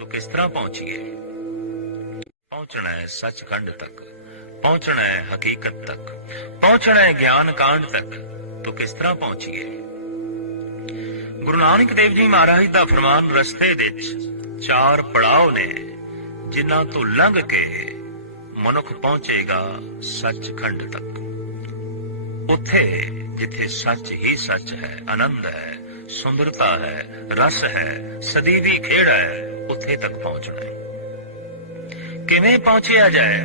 ਤੋ ਕਿਸ ਤਰ੍ਹਾਂ ਪਹੁੰਚੀਏ। ਪਹੁੰਚਣਾ ਹੈ ਸੱਚਖੰਡ ਤੱਕ। ਪਹੁੰਚਣਾ ਹੈ ਹਕੀਕਤ ਤੱਕ। ਪਹੁੰਚਣਾ ਹੈ ਗਿਆਨ ਕਾਂਡ ਤੱਕ। ਤੋ ਕਿਸ ਤਰ੍ਹਾਂ ਪਹੁੰਚੀਏ। ਗੁਰੂ ਨਾਨਕ ਦੇਵ ਜੀ ਮਹਾਰਾਜ ਦਾ ਫਰਮਾਨ ਰਸਤੇ ਵਿੱਚ ਚਾਰ ਪੜਾਅ ਨੇ, ਜਿਨ੍ਹਾਂ ਤੋਂ ਲੰਘ ਕੇ ਮਨੁੱਖ ਪਹੁੰਚੇਗਾ ਸੱਚਖੰਡ ਤੱਕ। ਉੱਥੇ ਜਿੱਥੇ ਸੱਚ ਹੀ ਸੱਚ ਹੈ, ਆਨੰਦ ਹੈ ਸੁੰਦਰਤਾ ਹੈ, ਰਸ ਹੈ, ਸਦੀਵੀ ਖੇੜ ਹੈ, ਉੱਥੇ ਤੱਕ ਪਹੁੰਚਣਾ ਹੈ ਕਿਵੇਂ ਪਹੁੰਚਿਆ ਜਾਏ?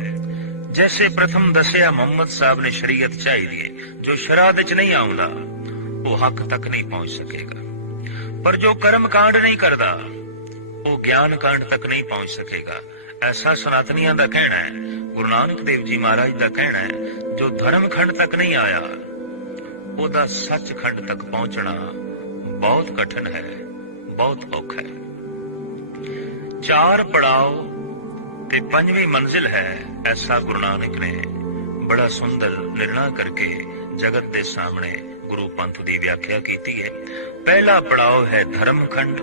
ਜੈਸੇ ਪ੍ਰਥਮ ਦੱਸਿਆ ਮੁਹੰਮਦ ਸਾਹਿਬ ਨੇ ਸ਼ਰੀਅਤ ਚਾਹੀਦੀ ਹੈ ਜੋ ਸ਼ਰਾਅ ਵਿੱਚ ਨਹੀਂ ਆਉਂਦਾ, ਉਹ ਹੱਕ ਤੱਕ ਨਹੀਂ ਪਹੁੰਚ ਸਕੇਗਾ। ਪਰ ਜੋ ਕਰਮ ਕਾਂਡ ਨਹੀਂ ਕਰਦਾ, ਉਹ ਗਿਆਨ ਕਾਂਡ ਤੱਕ ਨਹੀਂ ਪਹੁੰਚ ਸਕੇਗਾ। ਐਸਾ ਸਨਾਤਨੀਆਂ ਦਾ ਕਹਿਣਾ ਹੈ, ਗੁਰੂ ਨਾਨਕ ਦੇਵ ਜੀ ਮਹਾਰਾਜ ਦਾ ਕਹਿਣਾ ਹੈ, ਜੋ ਧਰਮ ਖੰਡ ਤੱਕ ਨਹੀਂ ਆਇਆ, ਉਹਦਾ ਸੱਚਖੰਡ ਤੱਕ ਪਹੁੰਚਣਾ ਬਹੁਤ ਕਠਿਨ ਹੈ ਬਹੁਤ ਔਖਾ ਹੈ ਚਾਰ ਪੜਾਓ ਤੇ ਪੰਜਵੀਂ ਮੰਜ਼ਿਲ ਹੈ ਐਸਾ ਗੁਰੂ ਨਾਨਕ ਨੇ ਬੜਾ ਸੁੰਦਰ ਨਿਰਣਾ ਕਰਕੇ ਜਗਤ ਦੇ ਸਾਹਮਣੇ ਗੁਰੂ ਪੰਥ ਦੀ ਵਿਆਖਿਆ ਕੀਤੀ ਹੈ ਪਹਿਲਾ ਪੜਾਓ ਹੈ ਧਰਮ ਖੰਡ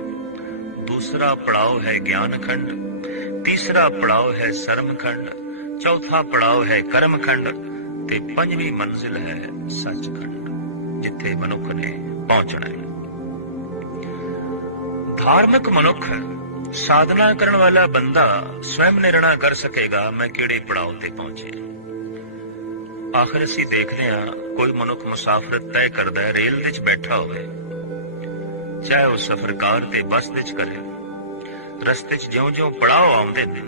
ਦੂਸਰਾ ਪੜਾਓ ਹੈ ਗਿਆਨ ਖੰਡ ਤੀਸਰਾ ਪੜਾਓ ਹੈ ਸਰਮ ਖੰਡ ਚੌਥਾ ਪੜਾਓ ਹੈ ਕਰਮ ਖੰਡ ਤੇ ਪੰਜਵੀਂ ਮੰਜ਼ਿਲ ਹੈ ਸੱਚਖੰਡ ਜਿੱਥੇ ਮਨੁੱਖ ਨੇ ਪਹੁੰਚਣਾ ਹੈ ਧਾਰਮਿਕ ਮਨੁੱਖ ਸਾਧਨਾ ਕਰਨ ਵਾਲਾ ਬੰਦਾ ਸਵੈਮ ਨਿਰਣਾ ਕਰ ਸਕੇਗਾ, ਮੈਂ ਕਿਹੜੇ ਪੜਾਅ ਤੇ ਪਹੁੰਚਿਆ ਆਖਰ ਅਸੀਂ ਦੇਖਦੇ ਹਾਂ, ਕੋਈ ਮਨੁੱਖ ਮੁਸਾਫਰਤ ਤੈਅ ਕਰਦਾ ਹੈ, ਰੇਲ ਵਿੱਚ ਬੈਠਾ ਹੋਵੇ, ਚਾਹੇ ਉਹ ਸਫ਼ਰ ਕਾਰ ਤੇ ਬੱਸ ਵਿੱਚ ਕਰੇ, ਰਸਤੇ 'ਚ ਜਿਉਂ-ਜਿਉਂ ਪੜਾਅ ਆਉਂਦੇ ਨੇ,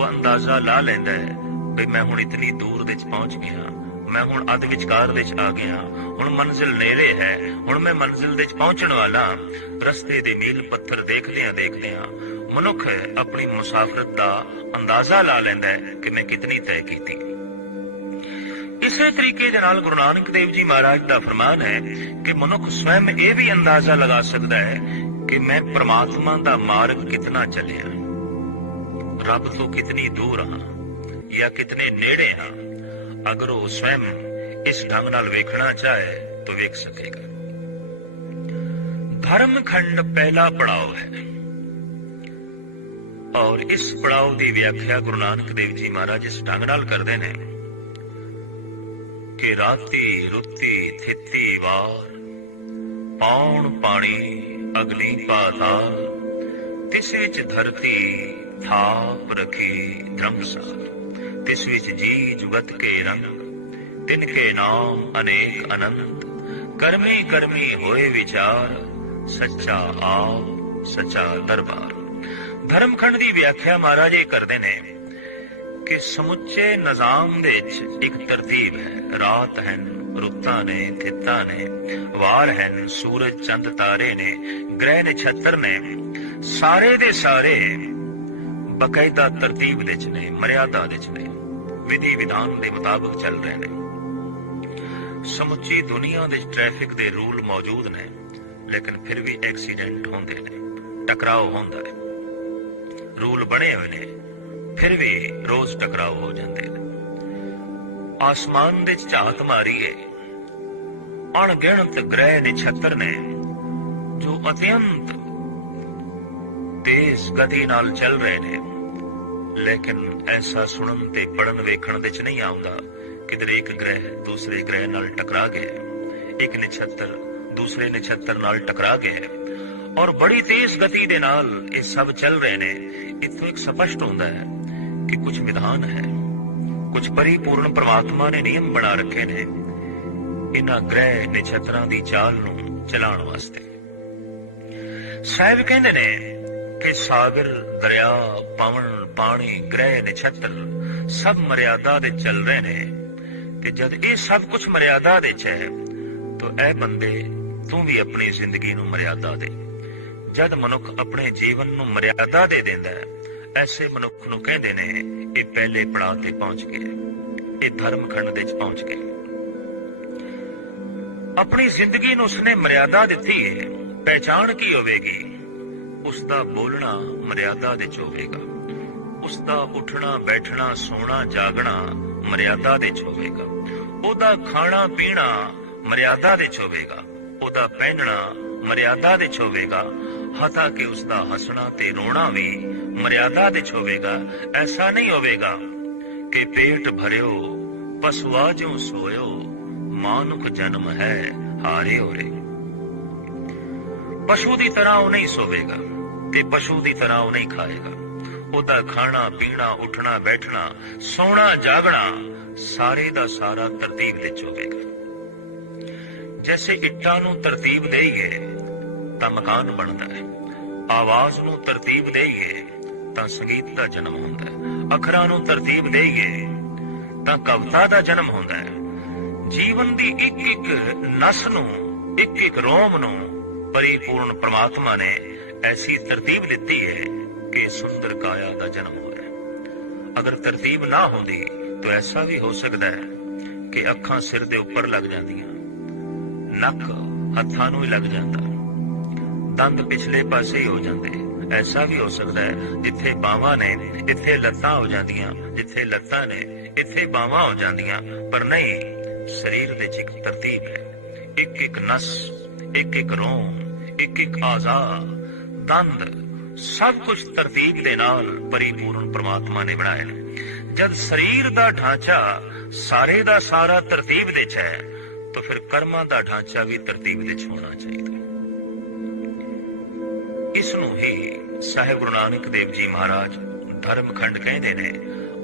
ਉਹ ਅੰਦਾਜ਼ਾ ਲਾ ਲੈਂਦਾ ਹੈ, ਵੀ ਮੈਂ ਹੁਣ ਇਤਨੀ ਦੂਰ ਦੇ ਵਿੱਚ ਪਹੁੰਚ ਗਿਆ ਮੈਂ ਹੁਣ ਅੱਧ ਵਿਚਕਾਰ ਵਿੱਚ ਆ ਗਿਆ। ਹੁਣ ਮੰਜ਼ਿਲ ਨੇੜੇ ਹੈ। ਹੁਣ ਮੈਂ ਮੰਜ਼ਿਲ ਵਿੱਚ ਪਹੁੰਚਣ ਵਾਲਾ। ਰਸਤੇ ਦੇ ਮੀਲ ਪੱਥਰ ਦੇਖਦਿਆਂ ਦੇਖਦਿਆਂ ਮਨੁੱਖ ਆਪਣੀ ਮੁਸਾਫਰਤ ਦਾ ਅੰਦਾਜ਼ਾ ਲਾ ਲੈਂਦਾ ਹੈ ਕਿ ਮੈਂ ਕਿਤਨੀ ਤੈਅ ਕੀਤੀ। ਇਸੇ ਤਰੀਕੇ ਦੇ ਨਾਲ ਗੁਰੂ ਨਾਨਕ ਦੇਵ ਜੀ ਮਹਾਰਾਜ ਦਾ ਫਰਮਾਨ ਹੈ ਕਿ ਮਨੁੱਖ ਸਵੈਮ ਇਹ ਵੀ ਅੰਦਾਜ਼ਾ ਲਗਾ ਸਕਦਾ ਹੈ ਕਿ ਮੈਂ ਪ੍ਰਮਾਤਮਾ ਦਾ ਮਾਰਗ ਕਿਤਨਾ ਚੱਲਿਆ। ਰੱਬ ਤੋਂ ਕਿਤਨੀ ਦੂਰ ਹਾਂ ਜਾਂ ਕਿਤਨੇ ਨੇੜੇ ਹਾਂ। ਅਗਰ ਉਹ ਸਵੈਮ ਇਸ ਢੰਗ ਨਾਲ ਵੇਖਣਾ ਚਾਹੇ ਤਾਂ ਵੇਖ ਸਕੇਗਾ। ਧਰਮ ਖੰਡ ਪਹਿਲਾ ਪੜਾਅ ਹੈ। ਔਰ ਇਸ ਪੜਾਅ ਦੀ ਵਿਆਖਿਆ ਗੁਰੂ ਨਾਨਕ ਦੇਵ ਜੀ ਮਹਾਰਾਜ ਇਸ ਢੰਗ ਨਾਲ ਕਰਦੇ ਨੇ ਕਿ ਰਾਤੀ ਰੁੱਤੀ ਥਿੱਤੀ ਵਾਰ ਪਾਉਣ ਪਾਣੀ ਅਗਲੀ ਪਾਤਾਲ, ਤਿਸ ਵਿੱਚ ਧਰਤੀ ਥਾਪ ਰਖੀ ਧਰਮਸਾਲ। ਤਿਸ ਵਿੱਚ ਜੀ ਜੁਗਤ ਕੇ ਰੰਗ, ਤਿਨ ਕੇ ਨਾਮ ਅਨੇਕ ਅਨੰਤ, ਕਰਮੀ ਕਰਮੀ ਹੋਏ ਵਿਚਾਰ, ਸੱਚਾ ਆਪ, ਸੱਚਾ ਦਰਬਾਰ। ਧਰਮਖੰਡ ਦੀ ਵਿਆਖਿਆ ਮਹਾਰਾਜ ਇਹ ਕਰਦੇ ਨੇ ਕਿ ਸਮੁੱਚੇ ਨਿਜ਼ਾਮ ਦੇ ਵਿੱਚ ਇੱਕ ਤਰਤੀਬ ਹੈ, ਰਾਤ ਹਨ, ਰੁੱਤਾਂ ਨੇ ਥਿੱਤਾਂ ਨੇ, ਵਾਰ ਹਨ, ਸੂਰਜ, ਚੰਦ, ਤਾਰੇ ਨੇ, ਗ੍ਰਹਿ ਨਛੱਤਰ ਨੇ, ਸਾਰੇ ਦੇ ਸਾਰੇ ਬਕਾਇਦਾ ਤਰਤੀਬ ਵਿੱਚ ਨੇ, ਮਰਿਆਦਾ ਵਿੱਚ ਨੇ। ਵਿਧੀ ਵਿਧਾਨ ਦੇ ਮੁਤਾਬਕ ਚੱਲ ਰਹੇ ਨੇ। ਸਮੁੱਚੀ ਦੁਨੀਆ ਦੇ ਟ੍ਰੈਫਿਕ ਦੇ ਰੂਲ ਮੌਜੂਦ ਨੇ, ਲੇਕਿਨ ਫਿਰ ਵੀ ਐਕਸੀਡੈਂਟ ਹੁੰਦੇ ਨੇ ਟਕਰਾਅ ਹੁੰਦਾ ਹੈ। ਰੂਲ ਬਣੇ ਹੋਏ ਨੇ, ਫਿਰ ਵੀ ਰੋਜ਼ ਟਕਰਾਅ ਹੋ ਜਾਂਦੇ ਨੇ। ਆਸਮਾਨ ਦੇ ਝਾਤ ਮਾਰੀਏ, ਅਣਗਿਣਤ ਗ੍ਰਹਿ ਨਛੱਤਰ ਨੇ, ਜੋ ਅਤਿਅੰਤ ਤੇਜ਼ ਗਤੀ ਨਾਲ ਚੱਲ ਰਹੇ ਨੇ। ਲੇਕਿਨ ਐਸਾ ਸੁਣਨ ਤੇ ਪੜਨ ਵੇਖਣ ਵਿੱਚ ਨਹੀਂ ਆਉਂਦਾ। ਕਿਧਰੇ ਇੱਕ ਗ੍ਰਹਿ ਦੂਸਰੇ ਗ੍ਰਹਿ ਨਾਲ ਟਕਰਾ ਗਿਆ। ਇੱਕ ਨਛੱਤਰ ਦੂਸਰੇ ਨਛੱਤਰ ਨਾਲ ਟਕਰਾ ਗਿਆ। ਔਰ ਬੜੀ ਤੇਜ਼ ਗਤੀ ਦੇ ਨਾਲ ਇਹ ਸਭ ਚੱਲ ਰਹੇ ਨੇ। ਇੱਥੋਂ ਇੱਕ ਸਪਸ਼ਟ ਹੁੰਦਾ ਹੈ ਕਿ ਕੁਝ ਵਿਧਾਨ ਹੈ। ਕੁਝ ਪਰਿਪੂਰਨ ਪ੍ਰਮਾਤਮਾ ਨੇ ਨਿਯਮ ਬਣਾ ਰੱਖੇ ਨੇ ਇਹਨਾਂ ਗ੍ਰਹਿ ਨਛੱਤਰਾਂ ਦੀ ਚਾਲ ਨੂੰ ਚਲਾਉਣ ਵਾਸਤੇ। ਸਾਹਿਬ ਕਹਿੰਦੇ ਨੇ ਕਿ ਸਾਗਰ, ਦਰਿਆ, ਪਵਨ, ਪਾਣੀ, ਗ੍ਰਹਿ, ਨਛੱਤਰ ਸਭ ਮਰਿਆਦਾ ਦੇ ਚੱਲ ਰਹੇ ਨੇ। ਤੇ ਜਦ ਇਹ ਸਭ ਕੁਝ ਮਰਿਆਦਾ ਦੇ ਚ ਹੈ, ਤਾਂ ਇਹ ਬੰਦੇ ਤੂੰ ਵੀ ਆਪਣੀ ਜ਼ਿੰਦਗੀ ਨੂੰ ਮਰਿਆਦਾ ਦੇ। ਜਦ ਮਨੁੱਖ ਆਪਣੇ ਜੀਵਨ ਨੂੰ ਮਰਿਆਦਾ ਦੇ ਦਿੰਦਾ ਹੈ, ਐਸੇ ਮਨੁੱਖ ਨੂੰ ਕਹਿੰਦੇ ਨੇ, ਇਹ ਪਹਿਲੇ ਪੜਾਅ ਤੇ ਪਹੁੰਚ ਗਏ ਇਹ ਧਰਮ ਖੰਡ ਦੇ ਚ ਪਹੁੰਚ ਗਏ ਆਪਣੀ ਜ਼ਿੰਦਗੀ ਨੂੰ ਉਸਨੇ ਮਰਿਆਦਾ ਦਿੱਤੀ ਹੈ, ਪਹਿਚਾਣ ਕੀ ਹੋਵੇਗੀ? ਉਸ ਦਾ ਬੋਲਣਾ ਮਰਿਆਦਾ ਦੇ ਹੋਵੇਗਾ ਉਸ ਦਾ ਉੱਠਣਾ, ਬੈਠਣਾ, ਸੋਣਾ, ਜਾਗਣਾ ਮਰਿਆਦਾ ਦੇ ਹੋਵੇਗਾ ਉਹਦਾ ਖਾਣਾ, ਪੀਣਾ ਮਰਿਆਦਾ ਦੇ ਹੋਵੇਗਾ ਉਹਦਾ ਪਹਿਨਣਾ ਮਰਿਆਦਾ ਦੇ ਹੋਵੇਗਾ ਹਤਾ ਕਿ ਉਸ ਦਾ ਹੱਸਣਾ ਤੇ ਰੋਣਾ ਵੀ ਮਰਿਆਦਾ ਦੇ ਹੋਵੇਗਾ ਐਸਾ ਨਹੀਂ ਹੋਵੇਗਾ ਕਿ ਪੇਟ ਭਰਿਓ, ਪਸ਼ੂਆ ਜਿਉ ਸੋਇਓ, ਮਾਨੁਖ ਜਨਮ ਹੈ ਹਾਰੇ ਹੋਰੇ। ਪਸ਼ੂ ਦੀ ਤਰ੍ਹਾਂ ਉਹ ਨਹੀਂ ਸੋਵੇਗਾ। ਤੇ ਪਸ਼ੂ ਦੀ ਤਰ੍ਹਾਂ ਉਹ ਨਹੀਂ ਖਾਏਗਾ। ਉਹਦਾ ਖਾਣਾ, ਪੀਣਾ, ਉੱਠਣਾ, ਬੈਠਣਾ, ਸੌਣਾ, ਜਾਗਣਾ, ਸਾਰੇ ਦਾ ਸਾਰਾ ਤਰਤੀਬ ਵਿੱਚ ਹੋਵੇਗਾ। ਜੈਸੇ ਇੱਟਾਂ ਨੂੰ ਤਰਤੀਬ ਦੇਈਏ, ਤਾਂ ਮਕਾਨ ਬਣਦਾ ਹੈ। ਆਵਾਜ਼ ਨੂੰ ਤਰਤੀਬ ਦੇਈਏ, ਤਾਂ ਸੰਗੀਤ ਦਾ ਜਨਮ ਹੁੰਦਾ ਹੈ। ਅੱਖਰਾਂ ਨੂੰ ਤਰਤੀਬ ਦੇਈਏ, ਤਾਂ ਕਵਿਤਾ ਦਾ ਜਨਮ ਹੁੰਦਾ ਹੈ। ਜੀਵਨ ਦੀ ਇੱਕ ਇੱਕ ਨਸ ਨੂੰ ਇੱਕ ਇੱਕ ਰੋਮ ਨੂੰ ਪਰਿਪੂਰਨ ਪ੍ਰਮਾਤਮਾ ਨੇ ਐਸੀ ਤਰਤੀਬ ਦਿੱਤੀ ਹੈ ਕਿ ਸੁੰਦਰ ਕਾਇਆ ਦਾ ਜਨਮ ਹੋਇਆ ਅਗਰ ਤਰਤੀਬ ਨਾ ਹੁੰਦੀ ਤਾਂ ਐਸਾ ਵੀ ਹੋ ਸਕਦਾ ਹੈ ਕਿ ਅੱਖਾਂ ਸਿਰ ਦੇ ਉੱਪਰ ਲੱਗ ਜਾਂਦੀਆਂ ਨੱਕ ਹੱਥਾਂ ਨੂੰ ਹੀ ਲੱਗ ਜਾਂਦਾ ਦੰਦ ਪਿਛਲੇ ਪਾਸੇ ਹੀ ਹੋ ਜਾਂਦੇ ਐਸਾ ਵੀ ਹੋ ਸਕਦਾ ਹੈ ਜਿੱਥੇ ਬਾਹਾਂ ਨੇ ਇੱਥੇ ਲੱਤਾਂ ਹੋ ਜਾਂਦੀਆਂ ਜਿੱਥੇ ਲੱਤਾਂ ਨੇ ਇੱਥੇ ਬਾਹਾਂ ਹੋ ਜਾਂਦੀਆਂ ਪਰ ਨਹੀਂ ਸਰੀਰ ਵਿੱਚ ਇੱਕ ਤਰਤੀਬ ਹੈ ਇੱਕ ਇੱਕ ਨਸ ਇੱਕ ਇੱਕ ਰੋਮ ਇੱਕ ਇੱਕ ਆਜ਼ਾ ਦੰਦ, ਸਭ ਕੁਝ ਤਰਤੀਬ ਦੇ ਨਾਲ ਪਰਿਪੂਰਨ ਪ੍ਰਮਾਤਮਾ ਨੇ ਬਣਾਇਆ ਜਦ ਸਰੀਰ ਦਾ ਢਾਂਚਾ ਸਾਰੇ ਦਾ ਸਾਰਾ ਤਰਤੀਬ ਵਿੱਚ ਹੈ, ਤਾਂ ਫਿਰ ਕਰਮਾਂ ਦਾ ਢਾਂਚਾ ਵੀ ਤਰਤੀਬ ਵਿੱਚ ਹੋਣਾ ਚਾਹੀਦਾ ਇਸ ਨੂੰ ਹੀ ਸਾਹਿਬ ਗੁਰੂ ਨਾਨਕ ਦੇਵ ਜੀ ਮਹਾਰਾਜ ਧਰਮ ਖੰਡ ਕਹਿੰਦੇ ਨੇ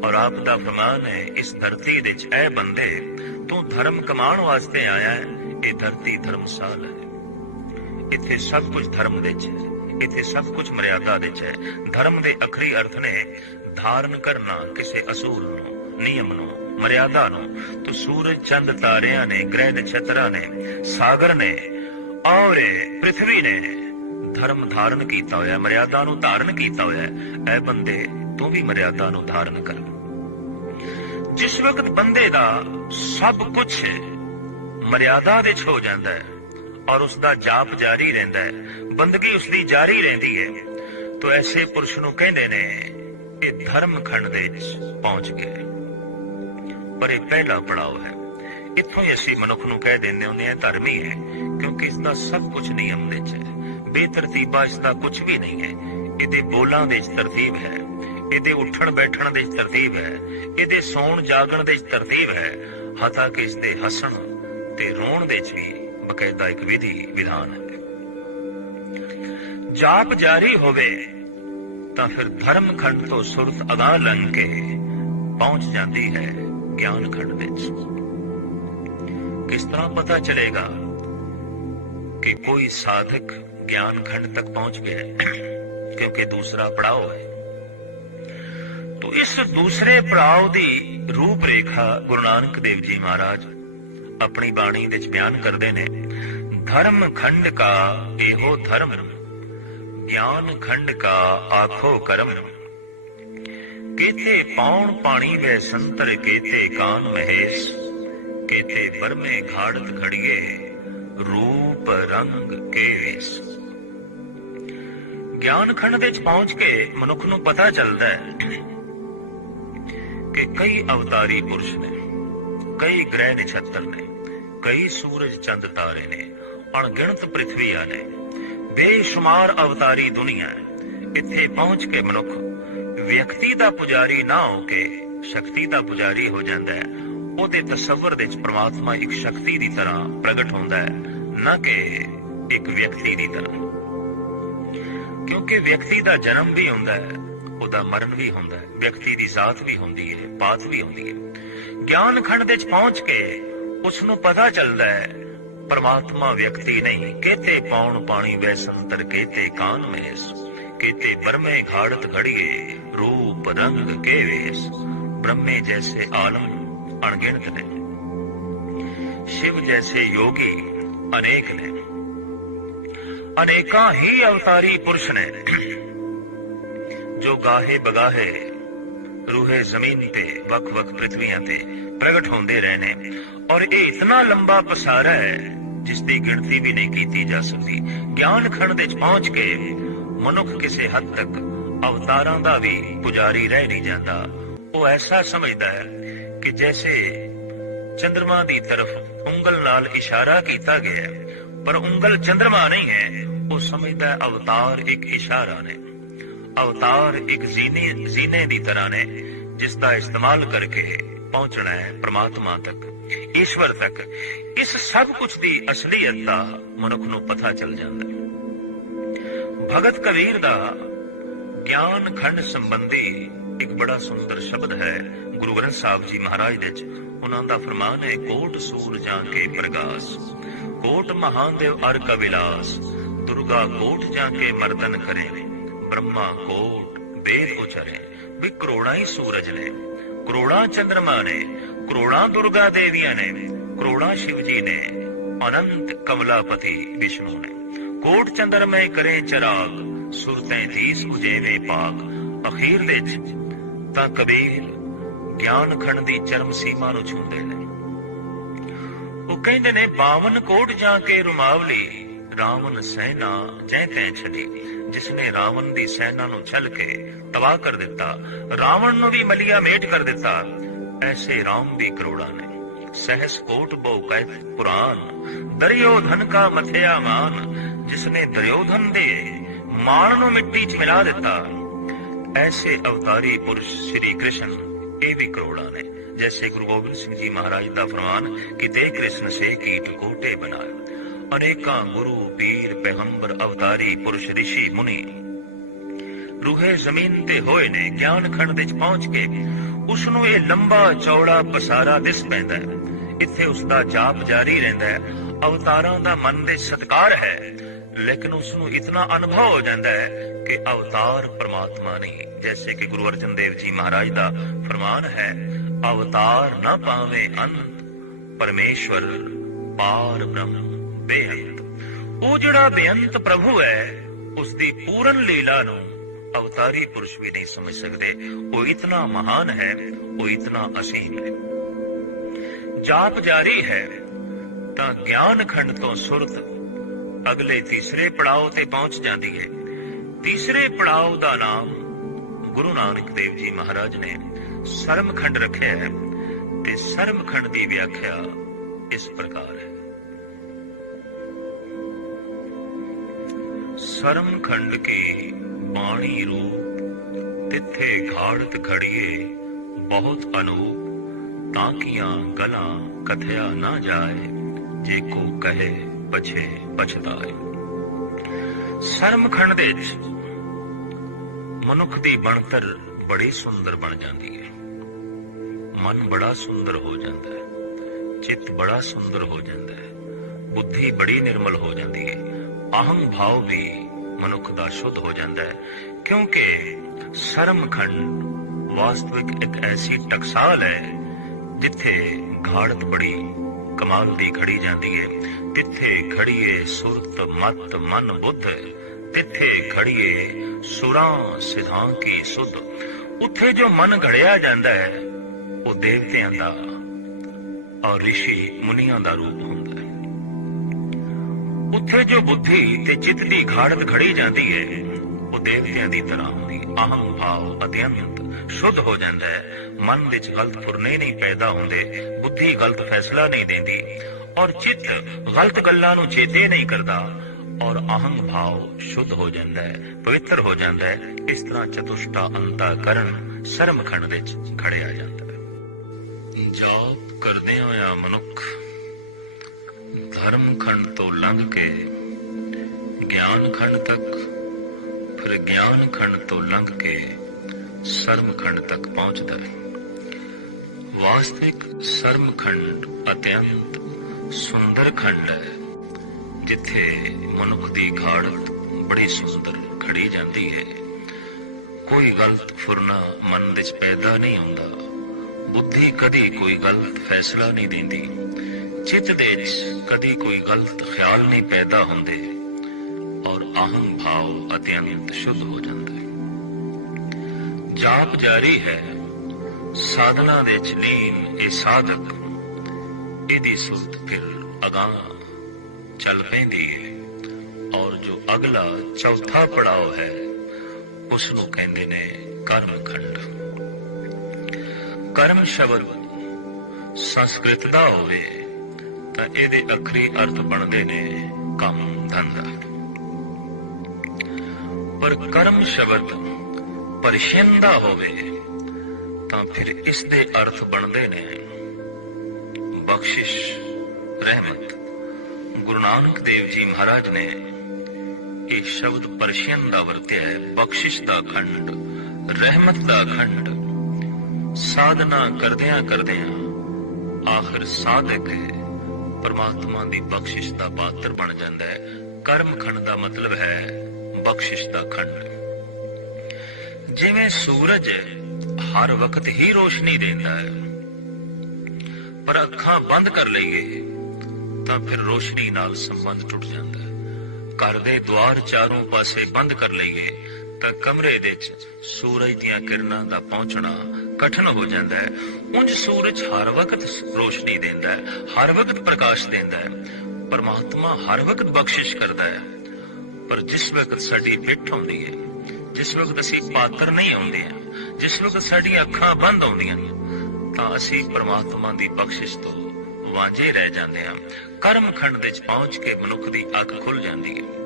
ਔਰ ਆਪ ਦਾ ਫਰਮਾਨ ਹੈ, ਇਸ ਧਰਤੀ ਵਿੱਚ ਐ ਬੰਦੇ, ਤੂੰ ਧਰਮ ਕਮਾਉਣ ਵਾਸਤੇ ਆਇਆ ਹੈ, ਇਹ ਧਰਤੀ ਧਰਮਸਾਲ ਹੈ। ਇੱਥੇ ਸਭ ਕੁਝ ਧਰਮ ਵਿੱਚ ਹੈ। ਇੱਥੇ ਸਭ ਕੁਝ ਮਰਿਆਦਾ ਵਿੱਚ ਹੈ। ਧਰਮ ਦੇ ਅਖਰੀ ਅਰਥ ਨੇ ਧਾਰਨ ਕਰਨਾ ਕਿਸੇ ਅਸੂਲ ਨੂੰ, ਨਿਯਮ ਨੂੰ, ਮਰਿਆਦਾ ਨੂੰ। ਤੋ ਸੂਰਜ, ਚੰਦ, ਤਾਰਿਆਂ ਨੇ, ਗ੍ਰਹਿ ਨਛਤਰਾਂ ਨੇ, ਸਾਗਰ ਨੇ ਔਰ ਇਹ ਨੇ ਧਰਮ ਧਾਰਨ ਕੀਤਾ ਹੋਇਆ, ਮਰਿਆਦਾ ਨੂੰ ਧਾਰਨ ਕੀਤਾ ਹੋਇਆ ਐ ਬੰਦੇ ਤੂੰ ਵੀ ਮਰਿਆਦਾ ਨੂੰ ਧਾਰਨ ਕਰ ਜਿਸ ਵਕਤ ਬੰਦੇ ਦਾ ਸਭ ਕੁਝ ਮਰਿਆਦਾ ਵਿੱਚ ਹੋ ਜਾਂਦਾ ਹੈ ਔਰ ਉਸ ਦਾ ਜਾਪ ਜਾਰੀ ਰਹਿੰਦਾ ਹੈ। ਬੰਦਗੀ ਉਸ ਦੀ ਜਾਰੀ ਰਹਿੰਦੀ ਹੈ। ਤੋ ਐਸੇ ਪੁਰਸ਼ ਨੂੰ ਕਹਿੰਦੇ ਨੇ, ਇਹ ਧਰਮ ਖੰਡ ਦੇ ਵਿੱਚ ਪਹੁੰਚ ਗਿਆ ਪਰ ਇਹ ਪਹਿਲਾ ਪੜਾਅ ਹੈ। ਇੱਥੋਂ ਹੀ ਅਸੀਂ ਮਨੁੱਖ ਨੂੰ ਕਹਿ ਦਿੰਦੇ ਹੁੰਦੇ ਹਾਂ, ਧਰਮੀ ਹੈ, ਕਿਉਂਕਿ ਇਸ ਦਾ ਸਭ ਕੁਝ ਨਿਯਮ ਵਿੱਚ ਹੈ। ਬੇਤਰਤੀਬਾ ਇਸ ਦਾ ਕੁਝ ਵੀ ਨਹੀਂ ਹੈ। ਇਹਦੇ ਬੋਲਾਂ ਦੇ ਵਿੱਚ ਤਰਤੀਬ ਹੈ। ਇਹਦੇ ਉੱਠਣ ਬੈਠਣ ਦੇ ਵਿੱਚ ਤਰਤੀਬ ਹੈ। ਇਹਦੇ ਸੌਣ ਜਾਗਣ ਦੇ ਵਿੱਚ ਤਰਤੀਬ ਹੈ। ਹਤਾ ਕਿ ਇਸ ਦੇ ਹੱਸਣ ਤੇ ਰੋਣ ਦੇ ਵਿੱਚ ਵੀ ਬਕਾਇਦਾ ਇੱਕ ਵਿਧੀ, ਵਿਧਾਨ ਹੈ। ਜਾਪ ਜਾਰੀ ਹੋਵੇ, ਤਾਂ ਫਿਰ ਧਰਮ ਖੰਡ ਤੋਂ ਸੁਰਤ ਅਗਾਹ ਲੰਘ ਕੇ ਪਹੁੰਚ ਜਾਂਦੀ ਹੈ ਗਿਆਨ ਖੰਡ ਵਿੱਚ। ਕਿਸ ਤਰ੍ਹਾਂ ਪਤਾ ਚਲੇਗਾ ਕਿ ਕੋਈ ਸਾਧਕ ਗਿਆਨ ਖੰਡ ਤੱਕ ਪਹੁੰਚ ਗਿਆ ਹੈ, ਕਿਉਂਕਿ ਦੂਸਰਾ ਪੜਾਅ ਹੈ। ਤੋ ਇਸ ਦੂਸਰੇ ਪੜਾਅ ਦੀ ਰੂਪ ਰੇਖਾ ਗੁਰੂ ਨਾਨਕ ਦੇਵ ਜੀ ਮਹਾਰਾਜ ਆਪਣੀ ਬਾਣੀ ਵਿੱਚ ਬਿਆਨ ਕਰਦੇ ਨੇ। ਧਰਮ ਖੰਡ ਕਾ ਇਹੋ ਧਰਮ, ਗਿਆਨ ਖੰਡ ਕਾ ਆਖੋ ਕਰਮ। ਕੇਤੇ ਪੌਣ ਪਾਣੀ ਵੇ ਸੰਤਰ ਕੇਤੇ ਕਾਨ ਮਹੇਸ਼ ਕੇਤੇ ਬਰਮੇ ਘਾੜਤ ਖੜੀਏ, ਰੂਪ ਰੰਗ ਕੇ ਗਿਆਨ ਖੰਡ ਵਿੱਚ ਪਹੁੰਚ ਕੇ ਮਨੁੱਖ ਨੂੰ ਪਤਾ ਚੱਲਦਾ ਹੈ ਕਿ ਕਈ ਅਵਤਾਰੀ ਪੁਰਸ਼ ਨੇ, ਕਈ ਗ੍ਰਹਿ ਨਛੱਤਰ ਨੇ ਕਈ ਸੂਰਜ ਚੰਦ ਤਾਰੇ ਨੇ, ਅਣਗਿਣਤ ਪ੍ਰਿਥਵੀਆਂ ਨੇ। ਬੇਸ਼ੁਮਾਰ ਅਵਤਾਰੀ ਦੁਨੀਆ ਹੈ। ਇੱਥੇ ਪਹੁੰਚ ਕੇ ਮਨੁੱਖ ਵਿਅਕਤੀ ਦਾ ਪੁਜਾਰੀ ਨਾ ਹੋ ਕੇ ਸ਼ਕਤੀ ਦਾ ਪੁਜਾਰੀ ਹੋ ਜਾਂਦਾ ਹੈ। ਉਹਦੇ ਤਸੱਵਰ ਵਿੱਚ ਪ੍ਰਮਾਤਮਾ ਇੱਕ ਸ਼ਕਤੀ ਦੀ ਤਰ੍ਹਾਂ ਪ੍ਰਗਟ ਹੁੰਦਾ ਹੈ, ਨਾ ਕਿ ਇੱਕ ਵਿਅਕਤੀ ਦੀ ਤਰ੍ਹਾਂ। ਕਿਉਂਕਿ ਵਿਅਕਤੀ ਦਾ ਜਨਮ ਵੀ ਹੁੰਦਾ ਹੈ, ਉਹਦਾ ਮਰਨ ਵੀ ਹੁੰਦਾ ਹੈ। ਵਿਅਕਤੀ ਦੀ ਜ਼ਾਤ ਵੀ ਹੁੰਦੀ ਹੈ, ਪਾਤ ਵੀ ਹੁੰਦੀ ਹੈ। ਗਿਆਨ ਖੰਡ ਵਿੱਚ ਪਹੁੰਚ ਕੇ ਉਸ ਨੂੰ ਪਤਾ ਚੱਲਦਾ ਹੈ। ਪਰਮਾਤਮਾ ਵਿਅਕਤੀ ਨਹੀਂ। ਕੇਤੇ ਪੌਣ ਪਾਣੀ ਵੈ ਸੰਤਰ ਕੇਤੇ ਕਾਨ ਮੇਸ। ਕੇਤੇ ਬਰਮੇ ਘਾੜਤ ਘੜੀਏ, ਰੂਪ ਰੰਗ ਕੇ ਵੇਸ ਬ੍ਰਹਮੇ ਜੈਸੇ ਆਲਮ ਅਣਗਿਣਤ ਨੇ। ਸ਼ਿਵ ਜੈਸੇ ਯੋਗੀ ਅਨੇਕ ਨੇ। ਅਨੇਕਾਂ ਹੀ ਅਵਤਾਰੀ ਪੁਰਸ਼ ਨੇ। ਜੋ ਗਾਹੇ ਬਗਾਹੇ, ਰੂਹੇ ਜ਼ਮੀਨ ਤੇ, ਵੱਖ-ਵੱਖ ਪ੍ਰਿਥਵੀਆਂ ਤੇ ਪ੍ਰਗਟ ਹੁੰਦੇ ਰਹੇ ਨੇ। ਔਰ ਇਹ ਇਤਨਾ ਲੰਬਾ ਪਸਾਰਾ ਹੈ, ਜਿਸ ਦੀ ਗਿਣਤੀ ਵੀ ਨਹੀਂ ਕੀਤੀ ਜਾ ਸਕਦੀ। ਗਿਆਨ ਖੰਡ ਵਿੱਚ ਪਹੁੰਚ ਕੇ ਮਨੁੱਖ ਕਿਸੇ ਹੱਦ ਤੱਕ ਅਵਤਾਰਾਂ ਦਾ ਵੀ ਪੁਜਾਰੀ ਰਹਿ ਨਹੀਂ ਜਾਂਦਾ। ਉਹ ਐਸਾ ਸਮਝਦਾ ਹੈ ਕਿ ਜੈਸੇ ਚੰ드ਰਮਾ ਦੀ ਤਰਫ ਉਂਗਲ ਨਾਲ ਇਸ਼ਾਰਾ ਕੀਤਾ ਗਿਆ ਹੈ, ਪਰ ਉਂਗਲ ਚੰ드ਰਮਾ ਨਹੀਂ ਹੈ, ਉਹ ਸਮਝਦਾ ਹੈ ਅਵਤਾਰ ਇੱਕ ਇਸ਼ਾਰਾ ਨੇ। ਅਵਤਾਰ ਇੱਕ ਜ਼ੀਨੇ ਜ਼ੀਨੇ ਦੀ ਤਰ੍ਹਾਂ ਨੇ, ਜਿਸ ਦਾ ਇਸਤੇਮਾਲ ਕਰਕੇ ਪਹੁੰਚਣਾ ਹੈ ਪ੍ਰਮਾਤਮਾ ਤੱਕ, ਈਸ਼ਵਰ ਤੱਕ। ਇਸ ਸਭ ਕੁਝ ਦੀ ਅਸਲੀਅਤ ਦਾ ਮਨੁੱਖ ਨੂੰ ਪਤਾ ਚੱਲ ਜਾਂਦਾ ਹੈ। ਭਗਤ ਕਬੀਰ ਦਾ ਗਿਆਨ ਖੰਡ ਸੰਬੰਧੀ ਇੱਕ ਬੜਾ ਸੁੰਦਰ ਸ਼ਬਦ ਹੈ। ਗੁਰੂ ਗ੍ਰੰਥ ਸਾਹਿਬ ਜੀ ਮਹਾਰਾਜ ਦੇ ਚ ਉਹਨਾਂ ਦਾ ਫਰਮਾਨ ਹੈ, ਕੋਟ ਸੂਰ ਜਾਂ ਕੇ ਪ੍ਰਗਾਸ, ਕੋਟ ਮਹਾਦੇਵ ਅਰ ਕਬਿਲਾਸ ਦੁਰਗਾ ਕੋਟ ਜਾਂ ਕੇ ਮਰਦਨ ਕਰੇ ਬ੍ਰਹਮਾ ਕੋਟ, ਵੇਦ ਉਚਰੇ, ਵੀ ਕਰੋੜਾਂ ਹੀ ਸੂਰਜ ਨੇ। ਕਰੋੜਾਂ ਚੰਦਰਮਾ ਨੇ, ਕਰੋੜਾਂ ਦੁਰਗਾ ਦੇਵੀਆਂ ਨੇ, ਕਰੋੜਾਂ ਸ਼ਿਵ ਜੀ ਨੇ, ਅਨੰਤ ਕਮਲਾਪਤੀ ਵਿਸ਼ਨੂੰ ਨੇ। ਕੋਟ ਚੰਦਰਮੈ ਕਰੇ ਚਰਾਗ, ਸੁਰਤੈ ਤੀਸ ਉਜੇਵੇ ਪਾਕ ਅਖੀਰ ਦੇ ਤਾਂ ਕਬੀਰ ਗਿਆਨ ਖੰਡ ਦੀ ਚਰਮ ਸੀਮਾ ਨੂੰ ਛੂੰਦੇ ਨੇ। ਉਹ ਕਹਿੰਦੇ ਨੇ 52 ਕੋਟ ਜਾ ਕੇ ਰੁਮਾਵਲੀ, ਰਾਵਣ ਸੈਨਾ ਜੈ ਤੈ ਛੱਡੀ ਜਿਸਨੇ ਰਾਵਣ ਦੀ ਸੈਨਾ ਨੂੰ ਛਲ ਕੇ ਤਬਾਹ ਕਰ ਦਿੱਤਾ, ਰਾਵਣ ਨੂੰ ਵੀ ਮਲੀਆ ਮੇਟ ਕਰ ਦਿੱਤਾ, ਐਸੇ ਰਾਮ ਵੀ ਕਰੋੜਾਂ ਨੇ। ਸਹਿਸ ਕੋਟ ਬੋ ਕਹਿ ਪੁਰਾਨ ਦਰਿਓਧਨ ਕਾ ਮਥਿਆ ਮਾਨ, ਜਿਸਨੇ ਦਰਿਓਧਨ ਦੇ ਮਾਣ ਨੂੰ ਮਿੱਟੀ 'ਚ ਮਿਲਾ ਦਿੱਤਾ। ਐਸੇ ਅਵਤਾਰੀ ਪੁਰਸ਼ ਸ੍ਰੀ ਕ੍ਰਿਸ਼ਨ, ਇਹ ਵੀ ਕਰੋੜਾਂ ਨੇ। ਜੈਸੇ ਗੁਰੂ ਗੋਬਿੰਦ ਸਿੰਘ ਜੀ ਮਹਾਰਾਜ ਦਾ ਫਰਮਾਨ ਕਿ ਤੇ ਕ੍ਰਿਸ਼ਨ ਸੇ ਕੀਟ ਕੋਟੇ ਬਣਾਏ ਅਨੇਕਾਂ ਗੁਰੂ, ਪੀਰ, ਪੈਗੰਬਰ, ਅਵਤਾਰੀ, ਪੁਰਸ਼ ઋષਿ ਮੁਨੀ। ਰੂਹੇ ਜ਼ਮੀਨ ਤੇ ਹੋਏ ਨੇ, ਗਿਆਨ ਖੰਡ ਵਿੱਚ ਪਹੁੰਚ ਕੇ ਉਸ ਨੂੰ ਇਹ ਲੰਬਾ ਚੌੜਾ ਪਸਾਰਾ ਦਿਸ ਪੈਂਦਾ ਹੈ। ਇੱਥੇ ਉਸ ਦਾ ਜਾਪ ਜਾਰੀ ਰਹਿੰਦਾ ਹੈ। ਅਵਤਾਰਾਂ ਦਾ ਮਨ ਦੇ ਸਤਕਾਰ ਹੈ। ਲੇਕਿਨ ਉਸ ਨੂੰ ਇਤਨਾ ਅਨੁਭਵ ਹੋ ਜਾਂਦਾ ਹੈ ਕਿ ਅਵਤਾਰ ਪ੍ਰਮਾਤਮਾ ਨਹੀਂ, ਜੈਸੇ ਕਿ ਗੁਰੂ ਅਰਜਨ ਦੇਵ ਜੀ ਮਹਾਰਾਜ ਦਾ ਫਰਮਾਨ ਹੈ, ਅਵਤਾਰ ਨਾ ਪਾਵੇ ਅੰਤ, ਪਰਮੇਸ਼ਵਰ ਪਾਰ ਬ੍ਰਹਮ। ਬੇਅੰਤ। ਉਹ ਜਿਹੜਾ ਬੇਅੰਤ ਪ੍ਰਭੂ ਹੈ, ਉਸ ਦੀ ਪੂਰਨ ਲੀਲਾ ਨੂੰ ਅਵਤਾਰੀ ਪੁਰਸ਼ ਵੀ ਨਹੀਂ ਸਮਝ ਸਕਦੇ। ਉਹ ਇਤਨਾ ਮਹਾਨ ਹੈ, ਉਹ ਇਤਨਾ ਅਸੀਮ ਹੈ। ਜਾਪ ਜਾਰੀ ਹੈ, ਤਾਂ ਗਿਆਨ ਖੰਡ ਤੋਂ ਸੁਰਤ ਅਗਲੇ ਤੀਸਰੇ ਪੜਾਅ ਤੇ ਪਹੁੰਚ ਜਾਂਦੀ ਹੈ। ਤੀਸਰੇ ਪੜਾਅ ਦਾ ਨਾਮ ਗੁਰੂ ਨਾਨਕ ਦੇਵ ਜੀ ਮਹਾਰਾਜ ਨੇ ਸਰਮਖੰਡ ਰੱਖਿਆ ਹੈ ਤੇ ਸਰਮਖੰਡ ਦੀ ਵਿਆਖਿਆ ਇਸ ਪ੍ਰਕਾਰ ਹੈ। ਸਰਮ ਖੰਡ ਕੀ ਬਾਣੀ ਰੂਪ, ਤਿੱਥੇ ਘਾੜਤ ਖੜੀਏ ਬਹੁਤ ਅਨੂਪ, ਤਾਂ ਕੀਆਂ ਗਲਾਂ ਕਥਿਆ ਨਾ ਜਾਏ, ਜੇ ਕੋ ਕਹੇ ਪਛੇ ਪਛਤਾਏ। ਸਰਮਖੰਡ ਦੇ ਵਿੱਚ ਮਨੁੱਖ ਦੀ ਬਣਤਰ ਬੜੀ ਸੁੰਦਰ ਬਣ ਜਾਂਦੀ ਹੈ। ਮਨ ਬੜਾ ਸੁੰਦਰ ਹੋ ਜਾਂਦਾ ਹੈ, ਚਿੱਤ ਬੜਾ ਸੁੰਦਰ ਹੋ ਜਾਂਦਾ ਹੈ, ਬੁੱਧੀ ਬੜੀ ਨਿਰਮਲ ਹੋ ਜਾਂਦੀ ਹੈ। ਅਹੰ ਭਾਵ ਵੀ ਮਨੁੱਖ ਦਾ ਸ਼ੁੱਧ ਹੋ ਜਾਂਦਾ ਹੈ, ਕਿਉਂਕਿ ਸਰਮਖੰਡ ਵਾਸਤਵਿਕ ਇੱਕ ਐਸੀ ਟਕਸਾਲ ਹੈ, ਜਿੱਥੇ ਘਾੜਤ ਬੜੀ ਕਮਾਲ ਦੀ ਖੜੀ ਜਾਂਦੀ ਹੈ, ਤਿੱਥੇ ਖੜੀਏ ਸੁਰਤ ਮਤ ਮਨ ਬੁੱਧ, ਤਿੱਥੇ ਖੜੀਏ ਸੁਰਾਂ ਸਿਧਾਂ ਕੀ ਸੁਧ। ਉੱਥੇ ਜੋ ਮਨ ਘੜਿਆ ਜਾਂਦਾ ਹੈ, ਉਹ ਦੇਵਤਿਆਂ ਦਾ ਔਰ ઋષਿ ਮੁਨੀਆਂ ਦਾ ਰੂਪ ਉੱਥੇ ਜੋ ਬੁੱਧੀ ਤੇ ਚਿੱਤ ਦੀ ਘਾੜਤ ਖੜੀ ਜਾਂਦੀ ਹੈ ਉਹ ਦੇਵਤਿਆਂ ਦੀ ਤਰ੍ਹਾਂ ਅਹੰ ਭਾਵ ਅਧਿਅੰਤ ਸ਼ੁੱਧ ਹੋ ਜਾਂਦਾ ਹੈ ਮਨ ਵਿੱਚ ਗਲਤ ਫੁਰਨੇ ਨਹੀਂ ਪੈਦਾ ਹੁੰਦੇ, ਬੁੱਧੀ ਗਲਤ ਫੈਸਲਾ ਨਹੀਂ ਦਿੰਦੀ ਔਰ ਚਿੱਤ ਗਲਤ ਗੱਲਾਂ ਨੂੰ ਚੇਤੇ ਨਹੀਂ ਕਰਦਾ ਔਰ ਅਹੰਗ ਭਾਵ ਸ਼ੁੱਧ ਹੋ ਜਾਂਦਾ ਹੈ ਪਵਿੱਤਰ ਹੋ ਜਾਂਦਾ ਹੈ ਇਸ ਤਰ੍ਹਾਂ ਚਤੁਸ਼ਟਾ ਅੰਤਾ ਕਰਨ ਸਰਮਖੰਡ ਵਿੱਚ ਖੜਿਆ ਜਾਂਦਾ ਹੈ ਜਾਪ ਕਰਦੇ ਹੋਇਆ ਮਨੁੱਖ ਧਰਮ ਖੰਡ ਤੋਂ ਲੰਘ ਕੇ ਗਿਆਨ ਖੰਡ ਤੱਕ, ਫਿਰ ਗਿਆਨ ਖੰਡ ਤੋਂ ਲੰਘ ਕੇ ਸਰਮ ਖੰਡ ਤੱਕ ਪਹੁੰਚਦਾ ਹੈ। ਵਾਸਤਵਿਕ ਸਰਮ ਖੰਡ ਅਤਿਅੰਤ ਸੁੰਦਰ ਖੰਡ ਹੈ, ਜਿੱਥੇ ਮਨੁੱਖ ਦੀ ਖਾੜ ਬੜੀ ਸੁੰਦਰ ਖੜੀ ਜਾਂਦੀ ਹੈ। ਕੋਈ ਗਲਤ ਫੁਰਨਾ ਮਨ ਵਿੱਚ ਪੈਦਾ ਨਹੀਂ ਹੁੰਦਾ, ਬੁੱਧੀ ਕਦੀ ਕੋਈ ਗਲਤ ਫੈਸਲਾ ਨਹੀਂ ਦਿੰਦੀ। ਚਿੱਤ ਦੇ ਵਿੱਚ ਕਦੀ ਕੋਈ ਗਲਤ ਖਿਆਲ ਨਹੀਂ ਪੈਦਾ ਹੁੰਦੇ ਔਰ ਅਹੰ ਭਾਵ ਅਤਿਅੰਤ ਸ਼ੁੱਧ ਹੋ ਜਾਂਦਾ ਹੈ ਜਾਪ ਜਾਰੀ ਹੈ ਸਾਧਨਾ ਦੇ ਵਿੱਚ ਲੀਨ ਇਹ ਸਾਧਕ ਇਹਦੀ ਸੁਰਤ ਫਿਰ ਅਗਾਂ ਚੱਲ ਪੈਂਦੀ ਹੈ ਔਰ ਜੋ ਅਗਲਾ ਚੌਥਾ ਪੜਾਅ ਹੈ ਉਸ ਨੂੰ ਕਹਿੰਦੇ ਨੇ ਕਰਮ ਖੰਡ ਕਰਮ ਸ਼ਬਦ ਸੰਸਕ੍ਰਿਤ ਦਾ ਹੋਵੇ ਤਾਂ ਇਹਦੇ ਅਖਰੀ ਅਰਥ ਬਣਦੇ ਨੇ ਕੰਮ ਧੰਦਾ। ਪਰ ਕਰਮ ਸ਼ਬਦ ਪਰਸ਼ਿੰਦਾ ਹੋਵੇ, ਤਾਂ ਫਿਰ ਇਸ ਦੇ ਅਰਥ ਬਣਦੇ ਨੇ ਬਖਸ਼ਿਸ਼, ਰਹਿਮਤ। ਗੁਰੂ ਨਾਨਕ ਦੇਵ ਜੀ ਮਹਾਰਾਜ ਨੇ ਇਹ ਸ਼ਬਦ ਪਰਸ਼ੀਅਨ ਦਾ ਵਰਤਿਆ ਹੈ, ਬਖਸ਼ਿਸ਼ ਦਾ ਖੰਡ, ਰਹਿਮਤ ਦਾ ਖੰਡ। ਸਾਧਨਾ ਕਰਦਿਆਂ ਕਰਦਿਆਂ ਆਖਰ ਸਾਧਕ ਹੈ। ਪਰਮਾਤਮਾ ਦੀ ਬਖਸ਼ਿਸ਼ ਦਾ ਪਾਤਰ ਬਣ ਜਾਂਦਾ ਹੈ। ਕਰਮ ਖੰਡ ਦਾ ਮਤਲਬ ਹੈ ਬਖਸ਼ਿਸ਼ ਦਾ ਖੰਡ। ਜਿਵੇਂ ਸੂਰਜ ਹਰ ਵਕਤ ਹੀ ਰੋਸ਼ਨੀ ਦਿੰਦਾ ਹੈ, ਪਰ ਅੱਖਾਂ ਬੰਦ ਕਰ ਲਈਏ, ਤਾਂ ਫਿਰ ਰੋਸ਼ਨੀ ਨਾਲ ਸੰਬੰਧ ਟੁੱਟ ਜਾਂਦਾ ਹੈ। ਘਰ ਦੇ ਦੁਆਰ ਚਾਰੋਂ ਪਾਸੇ ਬੰਦ ਕਰ ਲਈਏ ਤਾਂ ਕਮਰੇ ਦੇ ਵਿੱਚ ਸੂਰਜ ਦੀਆਂ ਕਿਰਨਾਂ ਦਾ ਪਹੁੰਚਣਾ ਕਠਨ ਹੋ ਜਾਂਦਾ ਹੈ। ਉਂਝ ਸੂਰਜ ਹਰ ਵਕਤ ਰੋਸ਼ਨੀ ਦਿੰਦਾ ਹੈ, ਹਰ ਵਕਤ ਪ੍ਰਕਾਸ਼ ਦਿੰਦਾ ਹੈ। ਪਰਮਾਤਮਾ ਹਰ ਵਕਤ ਬਖਸ਼ਿਸ਼ ਕਰਦਾ ਹੈ। ਪਰ ਜਿਸ ਵਕਤ ਸਾਡੀ ਪਿੱਠ ਆਉਂਦੀ ਹੈ, ਜਿਸ ਵਕਤ ਅਸੀਂ ਪਾਤਰ ਨਹੀਂ ਆਉਂਦੇ ਹਾਂ, ਜਿਸ ਵਕਤ ਸਾਡੀਆਂ ਅੱਖਾਂ ਬੰਦ ਆਉਂਦੀਆਂ ਨੇ ਤਾਂ ਅਸੀਂ ਪਰਮਾਤਮਾ ਦੀ ਬਖਸ਼ਿਸ਼ ਤੋਂ ਵਾਂਝੇ ਰਹਿ ਜਾਂਦੇ ਹਾਂ। ਕਰਮ ਖੰਡ ਵਿੱਚ ਪਹੁੰਚ ਕੇ ਮਨੁੱਖ ਦੀ ਅੱਖ ਖੁੱਲ ਜਾਂਦੀ ਹੈ।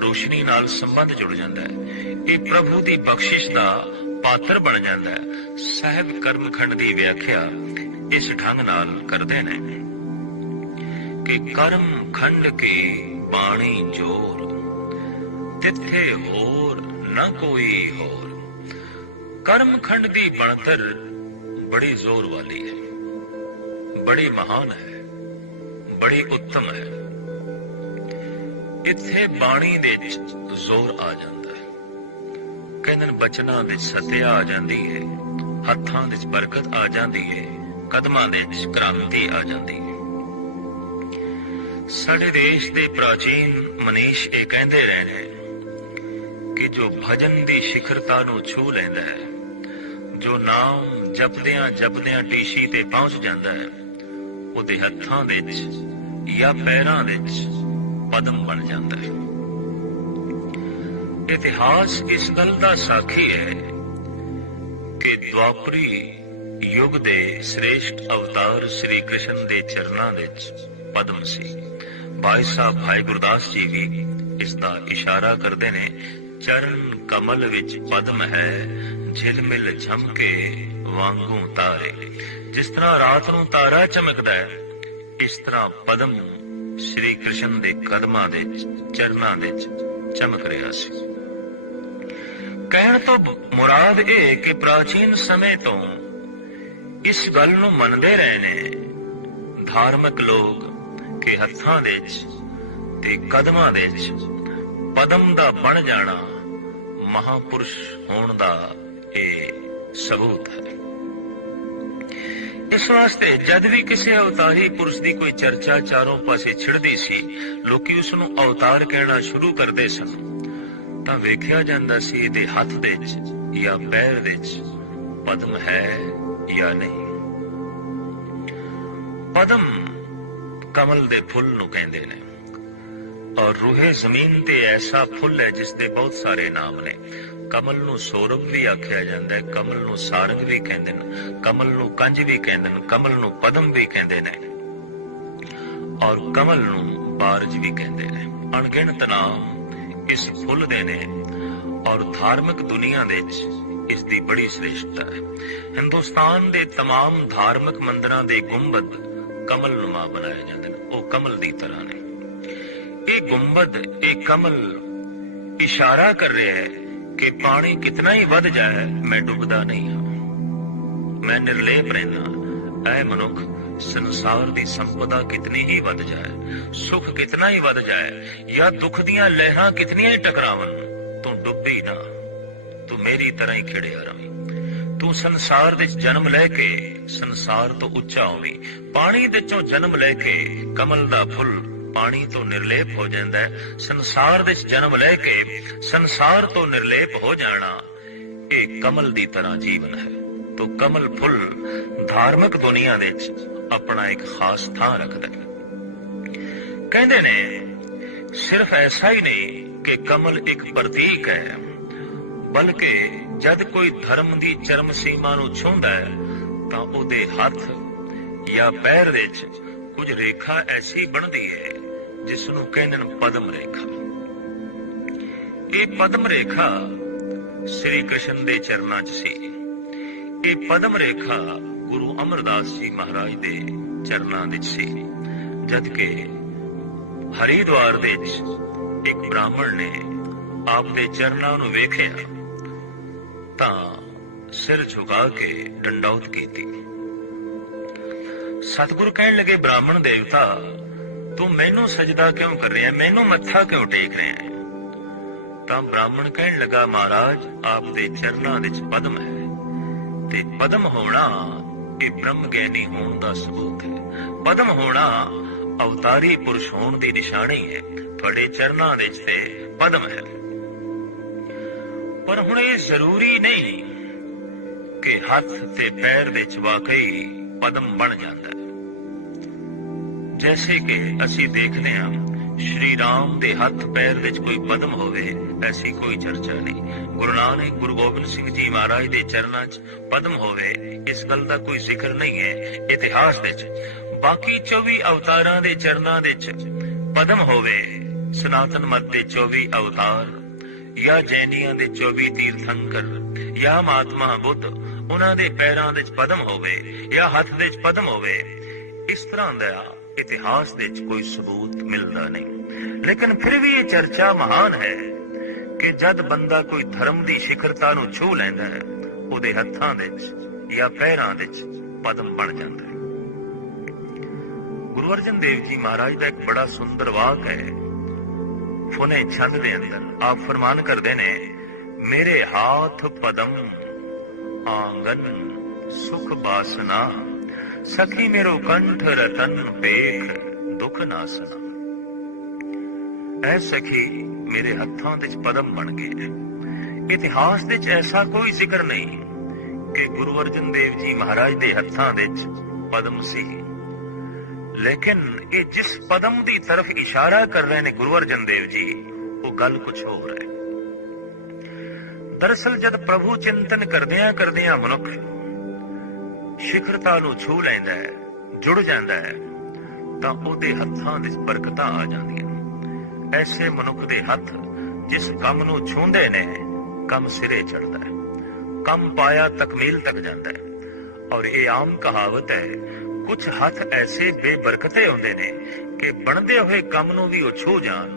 ਰੋਸ਼ਨੀ ਨਾਲ ਸੰਬੰਧ ਜੁੜ ਜਾਂਦਾ ਹੈ। ਇਹ ਪ੍ਰਭੂ ਦੀ ਬਖਸ਼ਿਸ਼ ਦਾ ਪਾਤਰ ਬਣ ਜਾਂਦਾ ਹੈ। ਸਹਿਬ ਕਰਮ ਖੰਡ ਦੀ ਵਿਆਖਿਆ ਇਸ ਢੰਗ ਨਾਲ ਕਰਦੇ ਨੇ ਕਿ ਕਰਮ ਖੰਡ ਕੇ ਬਾਣੀ ਜੋਰ, ਤਿੱਥੇ ਹੋਰ ਨਾ ਕੋਈ ਹੋਰ। ਕਰਮ ਖੰਡ ਦੀ ਬਣਤਰ ਬੜੀ ਜ਼ੋਰ ਵਾਲੀ ਹੈ। ਬੜੀ ਮਹਾਨ ਹੈ, ਬੜੀ ਉੱਤਮ ਹੈ। ਇੱਥੇ ਬਾਣੀ ਦੇ ਜ਼ੋਰ ਆ ਜਾਂਦਾ ਹੈ। ਕਹਿੰਦੇ ਨੇ ਬਚਨਾਂ ਵਿੱਚ ਸਤਿਆ ਆ ਜਾਂਦੀ ਹੈ। ਹੱਥਾਂ ਵਿੱਚ ਬਰਕਤ ਆ ਜਾਂਦੀ ਹੈ। ਕਦਮਾਂ ਦੇ ਵਿੱਚ ਕ੍ਰਾਂਤੀ ਆ ਜਾਂਦੀ ਹੈ। ਸਾਡੇ ਦੇਸ਼ ਦੇ ਪ੍ਰਾਚੀਨ ਮਨੀਸ਼ ਇਹ ਕਹਿੰਦੇ ਰਹੇ ਨੇ ਕਿ ਜੋ ਭਜਨ ਦੀ ਸਿਖਰਤਾ ਨੂੰ ਛੂ ਲੈਂਦਾ ਹੈ, ਜੋ ਨਾਮ ਜਪਦਿਆਂ ਜਪਦਿਆਂ ਟੀਸ਼ੀ ਤੇ ਪਹੁੰਚ ਜਾਂਦਾ ਹੈ, ਉਹਦੇ ਹੱਥਾਂ ਵਿੱਚ ਜਾਂ ਪੈਰਾਂ ਵਿੱਚ ਪਦਮ ਬਣ ਜਾਂਦਾ ਹੈ। ਇਤਿਹਾਸ ਇਸ ਗੱਲ ਦਾ ਸਾਖੀ ਹੈ ਕਿ ਦੁਆਪਰੀ ਯੁੱਗ ਦੇ ਸ੍ਰੇਸ਼ਟ ਅਵਤਾਰ ਸ੍ਰੀ ਕ੍ਰਿਸ਼ਨ ਦੇ ਚਰਨਾਂ ਵਿੱਚ ਪਦਮ ਸੀ। ਭਾਈ ਸਾਹਿਬ ਭਾਈ ਗੁਰਦਾਸ ਜੀ ਵੀ ਇਸ ਦਾ ਇਸ਼ਾਰਾ ਕਰਦੇ ਨੇ, ਚਰਨ ਕਮਲ ਵਿੱਚ ਪਦਮ ਹੈ ਝਿਲਮਿਲ ਝਮਕੇ ਵਾਂਗੂ ਤਾਰੇ। ਜਿਸ ਤਰ੍ਹਾਂ ਰਾਤ ਨੂੰ ਤਾਰਾ ਚਮਕਦਾ ਹੈ, ਇਸ ਤਰ੍ਹਾਂ ਪਦਮ ਸ੍ਰੀ ਕ੍ਰਿਸ਼ਨ ਦੇ ਕਦਮਾਂ ਦੇ ਚਰਨਾਂ ਦੇ ਚਮਕ ਰਿਹਾ ਸੀ। ਕਹਿਣ ਤੋਂ ਮੁਰਾਦ ਇਹ ਕਿ ਪ੍ਰਾਚੀਨ ਸਮੇਂ ਤੋਂ ਇਸ ਗੱਲ ਨੂੰ ਮੰਨਦੇ ਰਹੇ ਨੇ ਧਾਰਮਿਕ ਲੋਕ ਕਿ ਹੱਥਾਂ ਦੇ ਵਿੱਚ ਤੇ ਕਦਮਾਂ ਦੇ ਵਿੱਚ ਪਦਮ ਦਾ ਬਣ ਜਾਣਾ ਮਹਾਪੁਰਸ਼ ਹੋਣ ਦਾ ਇਹ ਸਬੂਤ ਹੈ। ਇਸ ਵਾਸਤੇ ਜਦ ਵੀ ਕਿਸੇ ਅਵਤਾਰੀ ਪੁਰਸ਼ ਦੀ ਕੋਈ ਚਰਚਾ ਚਾਰੋਂ ਪਾਸੇ ਛਿੜਦੀ ਸੀ, ਲੋਕੀ ਉਸ ਨੂੰ ਅਵਤਾਰ ਕਹਿਣਾ ਸ਼ੁਰੂ ਕਰਦੇ ਸਨ। ਤਾਂ ਵੇਖਿਆ ਜਾਂਦਾ ਸੀ ਇਹਦੇ ਹੱਥ ਦੇ ਵਿੱਚ ਜਾਂ ਪੈਰ ਵਿੱਚ ਪਦਮ ਹੈ ਜਾਂ ਨਹੀਂ। ਪਦਮ ਕਮਲ ਦੇ ਫੁੱਲ ਨੂੰ ਕਹਿੰਦੇ ਨੇ ਔਰ ਰੂਹੇ ਜ਼ਮੀਨ ਤੇ ਐਸਾ ਫੁੱਲ ਹੈ ਜਿਸ ਦੇ ਬਹੁਤ ਸਾਰੇ ਨਾਮ ਨੇ। ਕਮਲ ਨੂੰ ਸੌਰਵ ਵੀ ਆਖਿਆ ਜਾਂਦਾ ਹੈ, ਕਮਲ ਨੂੰ ਸਾਰੰਗ ਵੀ ਕਹਿੰਦੇ ਨੇ, ਕਮਲ ਨੂੰ ਕੰਜ ਵੀ ਕਹਿੰਦੇ ਨੇ, ਕਮਲ ਨੂੰ ਪਦਮ ਵੀ ਕਹਿੰਦੇ ਨੇ ਔਰ ਕਮਲ ਨੂੰ ਬਾਰਜ ਵੀ ਕਹਿੰਦੇ ਨੇ। ਅਣਗਿਣਤ ਨਾਮ ਇਸ ਫੁੱਲ ਦੇ ਨੇ ਔਰ ਧਾਰਮਿਕ ਦੁਨੀਆ ਦੇ ਵਿੱਚ ਇਸ ਦੀ ਬੜੀ ਸ੍ਰੇਸ਼ਟਤਾ ਹੈ ਹਿੰਦੁਸਤਾਨ ਦੇ तमाम ਧਾਰਮਿਕ ਮੰਦਰਾਂ ਦੇ ਗੁੰਬਦ ਕਮਲ ਨੁਮਾ ਬਣਾਏ ਜਾਂਦੇ ਨੇ ਉਹ ਕਮਲ ਦੀ ਤਰ੍ਹਾਂ ਨੇ ਇਹ ਗੁੰਬਦ ਇਹ ਕਮਲ ਇਸ਼ਾਰਾ ਕਰ ਰਿਹਾ ਹੈ ਕਿ ਪਾਣੀ ਕਿਤਨਾ ਹੀ ਵੱਧ ਜਾਏ ਮੈਂ ਡੁੱਬਦਾ ਨਹੀਂ ਹਾਂ ਮੈਂ ਨਿਰਲੇਪ ਰਹਿਣਾ ਐ ਮਨੁੱਖ ਸੰਸਾਰ ਦੀ ਸੰਪਦਾ ਕਿਤਨੀ ਹੀ ਵੱਧ ਜਾਏ, ਸੁਖ ਕਿਤਨਾ ਹੀ ਵੱਧ ਜਾਏ, ਜਾਂ ਦੁੱਖ ਦੀਆਂ ਲਹਿਰਾਂ ਕਿਤਨੀਆਂ ਹੀ ਟਕਰਾਵਨ ਤੂੰ ਡੁੱਬੀ ਨਾ, ਤੂੰ ਮੇਰੀ ਤਰ੍ਹਾਂ ਹੀ ਖਿੜਿਆ ਰਵੀਂ। ਤੂੰ ਸੰਸਾਰ ਵਿੱਚ ਜਨਮ ਲੈ ਕੇ ਸੰਸਾਰ ਤੋਂ ਉੱਚਾ ਹੋਵੀਂ। ਪਾਣੀ ਦੇ ਜਨਮ ਲੈ ਕੇ ਕਮਲ ਦਾ ਫੁੱਲ ਪਾਣੀ ਤੋਂ ਨਿਰਲੇਪ ਹੋ ਜਾਂਦਾ ਹੈ। ਸੰਸਾਰ ਵਿੱਚ ਜਨਮ ਲੈ ਕੇ ਸੰਸਾਰ ਤੋਂ ਨਿਰਲੇਪ ਹੋ ਜਾਣਾ, ਇਹ ਕਮਲ ਦੀ ਤਰ੍ਹਾਂ ਜੀਵਨ ਹੈ। ਤੋ ਕਮਲ ਫੁੱਲ ਧਾਰਮਿਕ ਦੁਨੀਆ ਦੇ ਵਿੱਚ ਆਪਣਾ ਇੱਕ ਖਾਸ ਥਾਂ ਰੱਖਦਾ ਹੈ। ਕਹਿੰਦੇ ਨੇ, ਸਿਰਫ ਐਸਾ ਹੀ ਨਹੀਂ ਕਿ ਕਮਲ ਇੱਕ ਪ੍ਰਤੀਕ ਹੈ, ਬਲਕਿ ਜਦ ਕੋਈ ਧਰਮ ਦੀ ਚਰਮ ਸੀਮਾ ਨੂੰ ਛੂੰਹਦਾ ਹੈ, ਤਾਂ ਉਹਦੇ ਹੱਥ ਜਾਂ ਪੈਰ ਵਿੱਚ ਕੁਝ ਰੇਖਾ ਐਸੀ ਬਣਦੀ ਹੈ ਜਿਸ ਨੂੰ ਕਹਿੰਦੇ ਨੇ ਪਦਮ ਰੇਖਾ। ਇਹ ਪਦਮ ਰੇਖਾ ਸ੍ਰੀ ਕ੍ਰਿਸ਼ਨ ਦੇ ਚਰਨਾਂ 'ਚ ਸੀ। ਇਹ ਪਦਮ ਰੇਖਾ ਗੁਰੂ ਅਮਰਦਾਸ ਜੀ ਮਹਾਰਾਜ ਦੇ ਚਰਨਾਂ ਵਿੱਚ ਸੀ। ਜਦ ਕਿ ਹਰੀਦਵਾਰ ਵਿੱਚ ਇੱਕ ਬ੍ਰਾਹਮਣ ਨੇ ਆਪ ਦੇ ਚਰਨਾਂ ਨੂੰ ਵੇਖਿਆ, ਤਾਂ ਸਿਰ ਝੁਕਾ ਕੇ ਡੰਡੌਤ ਕੀਤੀ। ਸਤਿਗੁਰੂ ਕਹਿਣ ਲੱਗੇ, ਬ੍ਰਾਹਮਣ ਦੇਵਤਾ, ਤੂੰ ਮੈਨੂੰ ਸਜਦਾ ਕਿਉਂ ਕਰ ਰਿਹਾ? ਮੈਨੂੰ ਮੱਥਾ ਕਿਉਂ ਟੇਕ ਰਿਹਾ ਤਾਂ ਬ੍ਰਾਹਮਣ ਕਹਿਣ ਲੱਗਾ, ਮਹਾਰਾਜ ਆਪ ਦੇ ਚਰਨਾਂ ਵਿੱਚ ਪਦਮ ਹੈ। ਤੇ ਪਦਮ ਹੋਣਾ ਇਹ ਬ੍ਰਹਮ ਗਿਆਨੀ ਹੋਣ ਦਾ ਸਬੂਤ ਹੈ। ਪਦਮ ਹੋਣਾ ਅਵਤਾਰੀ ਪੁਰਸ਼ ਹੋਣ ਦੀ ਨਿਸ਼ਾਨੀ ਹੈ। ਤੁਹਾਡੇ ਚਰਨਾਂ ਵਿੱਚ ਤੇ ਪਦਮ ਹੈ। ਪਰ ਹੁਣ ਇਹ ਜ਼ਰੂਰੀ ਨਹੀਂ ਕਿ ਹੱਥ ਤੇ ਪੈਰ ਵਿੱਚ ਵਾਕਈ ਪਦਮ ਬਣ ਜਾਂਦਾ ਹੈ। ਜੈਸੇ ਕਿ ਅਸੀਂ ਦੇਖਦੇ ਹਾਂ ਸ਼੍ਰੀ ਰਾਮ ਦੇ ਹੱਥ ਪੈਰ ਵਿੱਚ ਕੋਈ ਪਦਮ ਹੋਵੇ, ਐਸੀ ਕੋਈ ਚਰਚਾ ਨਹੀਂ। ਗੁਰੂ ਨਾਨਕ, ਗੁਰੂ ਗੋਬਿੰਦ ਸਿੰਘ ਜੀ ਮਹਾਰਾਜ ਦੇ ਚਰਨਾਂ 'ਚ ਪਦਮ ਹੋਵੇ, ਇਸ ਗੱਲ ਦਾ ਕੋਈ ਜ਼ਿਕਰ ਨਹੀਂ ਹੈ ਇਤਿਹਾਸ ਵਿੱਚ। ਬਾਕੀ 24 ਅਵਤਾਰਾਂ ਦੇ ਚਰਨਾਂ ਵਿੱਚ ਪਦਮ ਹੋਵੇ, ਸਨਾਤਨ ਮਤ ਦੇ 24 ਅਵਤਾਰ, ਜਾਂ ਜੈਨੀਆਂ ਦੇ 24 ਤੀਰਥੰਕਰ, ਜਾਂ ਮਹਾਤਮਾ ਬੁੱਧ, ਉਹਨਾਂ ਦੇ ਪੈਰਾਂ ਵਿੱਚ ਪਦਮ ਹੋਵੇ, ਜਾਂ ਹੱਥ ਦੇ ਵਿੱਚ ਪਦਮ ਹੋਵੇ। ਇਸ ਤਰ੍ਹਾਂ ਦਾ ਇਤਿਹਾਸ ਦੇ ਵਿੱਚ ਕੋਈ ਸਬੂਤ ਮਿਲਦਾ ਨਹੀਂ। ਲੇਕਿਨ ਫਿਰ ਵੀ ਇਹ ਚਰਚਾ ਮਹਾਨ ਹੈ ਕਿ ਜਦ ਬੰਦਾ ਕੋਈ ਧਰਮ ਦੀ ਸਿਖਰਤਾ ਨੂੰ ਛੂ ਲੈਂਦਾ ਹੈ, ਉਹਦੇ ਹੱਥਾਂ ਵਿੱਚ ਜਾਂ ਪੈਰਾਂ ਵਿੱਚ ਪਦਮ ਬਣ ਜਾਂਦਾ ਹੈ। ਗੁਰੂ ਅਰਜਨ ਦੇਵ ਜੀ ਮਹਾਰਾਜ ਦਾ ਇੱਕ ਬੜਾ ਸੁੰਦਰ ਵਾਕ ਹੈ। ਫੁਨੇ ਛੰਦ ਦੇ ਅੰਦਰ ਆਪ ਫਰਮਾਨ ਕਰਦੇ ਨੇ, ਮੇਰੇ ਹਾਥ ਪਦਮ, ਆਂਗਨ ਸੁਖ ਬਾਸਨਾ। ਸਖੀ ਮੇਰੋ ਕੰਠ ਰਤਨ ਪੇਖ ਦੁਖ ਨਾਸਨਾ ਐ ਸਖੀ, ਮੇਰੇ ਹੱਥਾਂ ਵਿੱਚ ਪਦਮ ਬਣ ਗਏ। ਇਤਿਹਾਸ ਵਿੱਚ ਐਸਾ ਕੋਈ ਜ਼ਿਕਰ ਨਹੀਂ ਕਿ ਗੁਰੂ ਅਰਜਨ ਦੇਵ ਜੀ ਮਹਾਰਾਜ ਦੇ ਹੱਥਾਂ ਵਿੱਚ ਪਦਮ ਸੀ। ਲੇਕਿਨ ਇਹ ਜਿਸ ਪਦਮ ਦੀ ਤਰਫ ਇਸ਼ਾਰਾ ਕਰ ਰਹੇ ਨੇ ਗੁਰੂ ਅਰਜਨ ਦੇਵ ਜੀ, ਉਹ ਗੱਲ ਕੁਝ ਹੋਰ ਹੈ। ਦਰਅਸਲ ਜਦ ਪ੍ਰਭੂ ਚਿੰਤਨ ਕਰਦਿਆਂ ਕਰਦਿਆਂ ਮਨੁੱਖ ਸ਼ਿਖਰਤਾ ਨੂੰ ਛੂ ਲੈਂਦਾ ਹੈ, ਜੁੜ ਜਾਂਦਾ ਹੈ, ਤਾਂ ਉਹਦੇ ਹੱਥਾਂ ਵਿੱਚ ਬਰਕਤਾਂ ਆ ਜਾਂਦੀਆਂ ਐਸੇ ਮਨੁੱਖ ਦੇ ਹੱਥ ਜਿਸ ਕੰਮ ਨੂੰ ਛੂੰਦੇ ਨੇ, ਕੰਮ ਸਿਰੇ ਚੜਦਾ ਹੈ। ਕੰਮ ਪਾਇਆ ਤਕਮੀਲ ਤੱਕ ਜਾਂਦਾ ਹੈ। ਔਰ ਇਹ ਆਮ ਕਹਾਵਤ ਹੈ ਕੁਝ ਹੱਥ ਐਸੇ ਬੇਬਰਕਤੇ ਹੁੰਦੇ ਨੇ ਕਿ ਬਣਦੇ ਹੋਏ ਕੰਮ ਨੂੰ ਵੀ ਉਹ ਛੂ ਜਾਣ,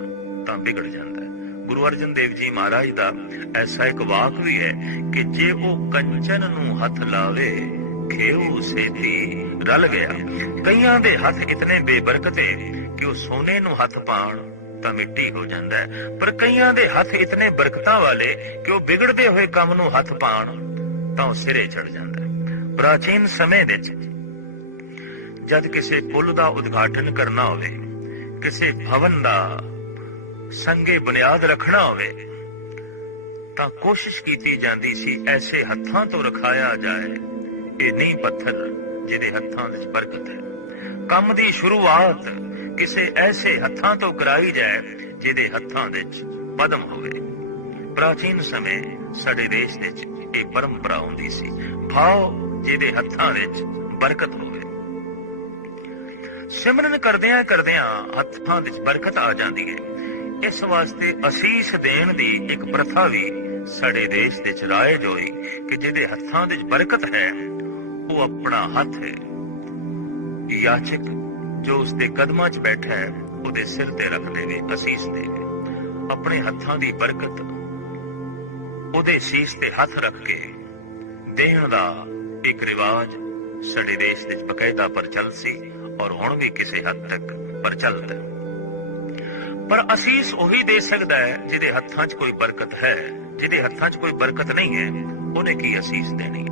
ਤਾਂ ਵਿਗੜ ਜਾਂਦਾ ਹੈ। ਗੁਰੂ ਅਰਜਨ ਦੇਵ ਜੀ ਮਹਾਰਾਜ ਦਾ ਐਸਾ ਇੱਕ ਵਾਕ ਵੀ ਹੈ ਕਿ ਜੇ ਉਹ ਕੰਚਨ ਨੂੰ ਹੱਥ ਲਾਵੇ ਖੇਉ ਸੇਤੀ, ਰਲ ਗਿਆ। ਕਈਆਂ ਦੇ ਹੱਥ ਇਤਨੇ ਬੇਬਰਕਤੇ ਕਿ ਉਹ ਸੋਨੇ ਨੂੰ ਹੱਥ ਪਾਣ ਤਾਂ ਮਿੱਟੀ ਹੋ ਜਾਂਦਾ ਹੈ। ਪਰ ਕਈਆਂ ਦੇ ਹੱਥ ਇਤਨੇ ਬਰਕਤਾਂ ਵਾਲੇ ਕਿ ਉਹ ਵਿਗੜਦੇ ਹੋਏ ਕੰਮ ਨੂੰ ਹੱਥ ਪਾਣ ਤਾਂ ਉਹ ਸਿਰੇ ਚੜ ਜਾਂਦਾ ਹੈ। ਪ੍ਰਾਚੀਨ ਸਮੇਂ ਵਿੱਚ ਜਦ ਕਿਸੇ ਪੁੱਲ ਦਾ ਉਦਘਾਟਨ ਕਰਨਾ ਹੋਵੇ, ਕਿਸੇ ਭਵਨ ਦਾ ਸੰਗੇ ਬੁਨਿਆਦ ਰੱਖਣਾ ਹੋਵੇ, ਤਾਂ ਕੋਸ਼ਿਸ਼ ਕੀਤੀ ਜਾਂਦੀ ਸੀ ਐਸੇ ਹੱਥਾਂ ਤੋਂ ਰਖਾਇਆ ਜਾਏ ਇਹ ਨਹੀਂ ਪੱਥਰ ਜਿਹਦੇ ਹੱਥਾਂ ਵਿੱਚ ਬਰਕਤ ਹੈ। ਕੰਮ ਦੀ ਸ਼ੁਰੂਆਤ ਕਿਸੇ ਐਸੇ ਹੱਥਾਂ ਤੋਂ ਕਰਾਈ ਜਾਏ ਜਿਹਦੇ ਹੱਥਾਂ ਵਿੱਚ ਪਦਮ ਹੋਵੇ। ਪ੍ਰਾਚੀਨ ਸਮੇਂ ਸਾਡੇ ਦੇਸ਼ ਵਿੱਚ ਇਹ ਪਰੰਪਰਾ ਹੁੰਦੀ ਸੀ। ਭਾਵ ਜਿਹਦੇ ਹੱਥਾਂ ਵਿੱਚ ਬਰਕਤ ਹੋਵੇ। ਸਿਮਰਨ ਕਰਦਿਆਂ ਕਰਦਿਆਂ ਹੱਥਾਂ ਵਿੱਚ ਬਰਕਤ ਆ ਜਾਂਦੀ ਹੈ। ਇਸ ਵਾਸਤੇ ਅਸੀਸ ਦੇਣ ਦੀ ਇੱਕ ਪ੍ਰਥਾ ਵੀ ਸਾਡੇ ਦੇਸ਼ ਵਿੱਚ ਰਾਇਜ ਹੋਈ ਕਿ ਜਿਹਦੇ ਹੱਥਾਂ ਵਿੱਚ ਬਰਕਤ ਹੈ ਉਹ ਆਪਣਾ ਹੱਥ ਹੈ। ਯਾਚਕ ਜੋ ਉਸਦੇ ਕਦਮਾਂ 'ਚ ਬੈਠਾ ਹੈ, ਉਹਦੇ ਸਿਰ ਤੇ ਰੱਖਦੇ ਨੇ ਅਸੀਸ ਦੇ। ਆਪਣੇ ਹੱਥਾਂ ਦੀ ਬਰਕਤ, ਉਹਦੇ ਸੀਸ ਤੇ ਹੱਥ ਰੱਖ ਕੇ ਦੇਹਾਂ ਦਾ ਇੱਕ ਰਿਵਾਜ ਸਾਡੇ ਦੇਸ਼ ਵਿੱਚ ਬਕਾਇਦਾ ਪ੍ਰਚਲ ਸੀ ਔਰ ਹੁਣ ਵੀ ਕਿਸੇ ਹੱਦ ਤੱਕ ਪ੍ਰਚਲਿਤ ਹੈ। ਪਰ ਅਸੀਸ ਉਹੀ ਦੇ ਸਕਦਾ ਹੈ ਜਿਹਦੇ ਹੱਥਾਂ 'ਚ ਕੋਈ ਬਰਕਤ ਹੈ, ਜਿਹਦੇ ਹੱਥਾਂ 'ਚ ਕੋਈ ਬਰਕਤ ਨਹੀਂ ਹੈ, ਉਹਨੇ ਕੀ ਅਸੀਸ ਦੇਣੀ?